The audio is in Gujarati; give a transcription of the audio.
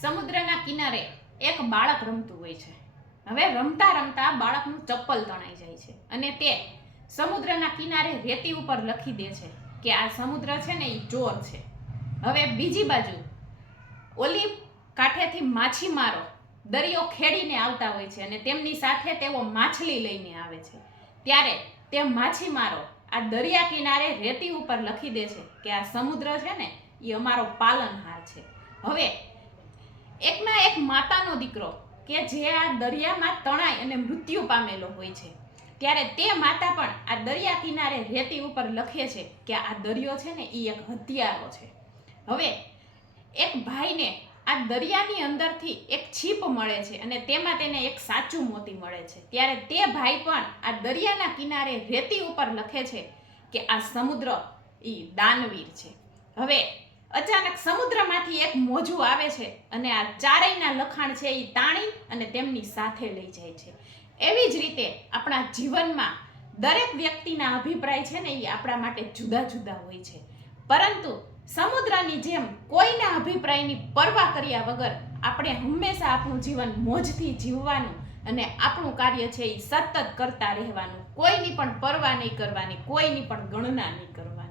સમુદ્રના કિનારે એક બાળક રમતું હોય છે. હવે રમતા રમતા બાળકનું ચપ્પલ તણાઈ જાય છે અને તે સમુદ્રના કિનારે રેતી ઉપર લખી દે છે કે આ સમુદ્ર છે ને એ ચોર છે. હવે બીજી બાજુ ઓલી કાંઠેથી માછીમારો દરિયો ખેડીને આવતા હોય છે અને તેમની સાથે તેઓ માછલી લઈને આવે છે. ત્યારે તે માછીમારો આ દરિયા કિનારે રેતી ઉપર લખી દે છે કે આ સમુદ્ર છે ને એ અમારો પાલનહાર છે. હવે એકના એક માતાનો દીકરો કે જે આ દરિયામાં તણાઈ અને મૃત્યુ પામેલો હોય છે, ત્યારે તે માતા પણ આ દરિયા કિનારે રેતી ઉપર લખે છે કે આ દરિયો છે ને એ એક હથિયારો છે. હવે એક ભાઈને આ દરિયાની અંદરથી એક છીપ મળે છે અને તેમાં તેને એક સાચું મોતી મળે છે. ત્યારે તે ભાઈ પણ આ દરિયાના કિનારે રેતી ઉપર લખે છે કે આ સમુદ્ર એ દાનવીર છે. હવે અચાનક સમુદ્રમાંથી એક મોજું આવે છે અને આ ચારેયના લખાણ છે એ તાણી અને તેમની સાથે લઈ જાય છે. એવી જ રીતે આપણા જીવનમાં દરેક વ્યક્તિના અભિપ્રાય છે ને એ આપણા માટે જુદા જુદા હોય છે, પરંતુ સમુદ્રની જેમ કોઈના અભિપ્રાયની પરવા કર્યા વગર આપણે હંમેશા આપણું જીવન મોજથી જીવવાનું અને આપણું કાર્ય છે એ સતત કરતા રહેવાનું, કોઈની પણ પરવા નહીં કરવાની, કોઈની પણ ગણના નહીં કરવાની.